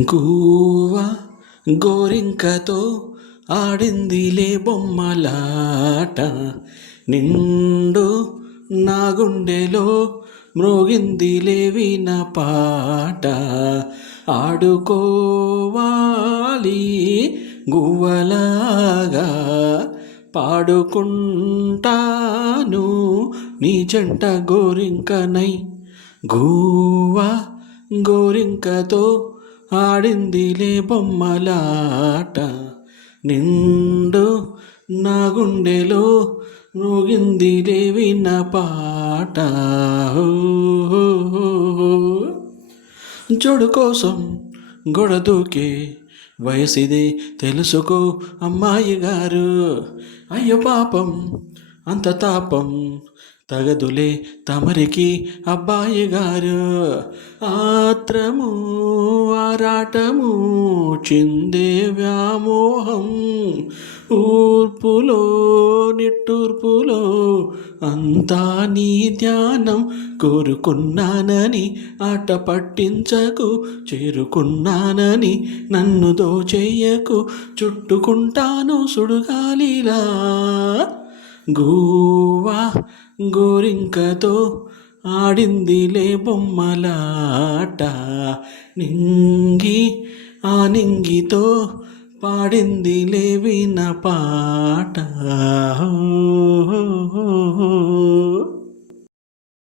గువ్వ గోరింకతో ఆడిందిలే బొమ్మలాట, నిండు నా గుండెలో మ్రోగిందిలే వీణ పాట. ఆడుకోవాలి గువ్వలాగా, పాడుకుంటాను నీ జంట గోరింకనై. గువ్వ గోరింకతో ఆడిందిలే బొమ్మలాట, నిండు నా గుండెలో మ్రోగిందిలే వీణ పాట. జోడు కోసం గొడదూకే వయసిదే తెలుసుకో అమ్మాయి గారు. అయ్యో పాపం అంత తాపం తగదులే తమరికి అబ్బాయి గారు. ఆత్రము ఆరాటము చిందే వ్యామోహం, ఊర్పులో నిట్టూర్పులో అంతా నీ ధ్యానం. కోరుకున్నానని ఆట పట్టించకు, చేరుకున్నానని నన్ను దోచెయ్యకు. చుట్టుకుంటాను సుడుగాలిలా గువ్వ గోరింకతో ఆడిందిలే బొమ్మలాట, నింగి ఆ నింగితో పాడిందిలే వీణ పాట.